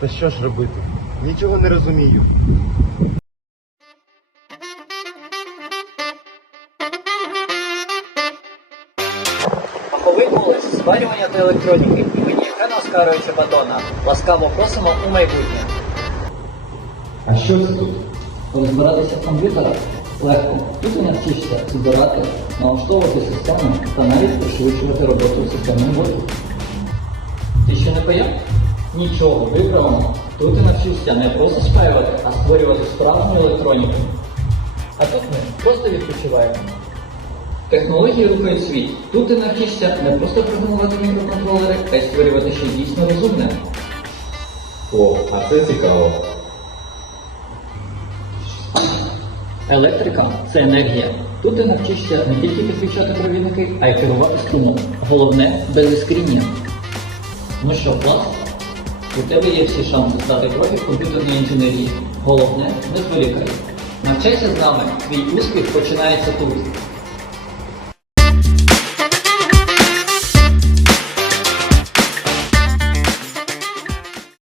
Та що ж робити? Нічого не розумію. Фаховий коледж зварювання та електроніки імені Євгена Оскаровича Батона. Ласкаво просимо у майбутнє. А що це тут? Розбиратися в комп'ютерах легко. Тут ти навчишся збирати, налаштовувати систему та навіть пришвидшувати роботу системної боті. Ти ще не появ? Нічого, виправимо. Тут ти навчишся не просто спаювати, а створювати справжню електроніку. А тут ми просто відпочиваємо. Технології рухають світ. Тут ти навчишся не просто програмувати мікроконтролери, а й створювати ще дійсно розумне. О, а це цікаво. Електрика це енергія. Тут ти навчишся не тільки підключати провідники, а й керувати струмом. Головне без іскріння. Ну що, клас? У тебе є всі шанси стати профі комп'ютерної інженерії. Головне, не зволікай. Навчайся з нами. Твій успіх починається тут.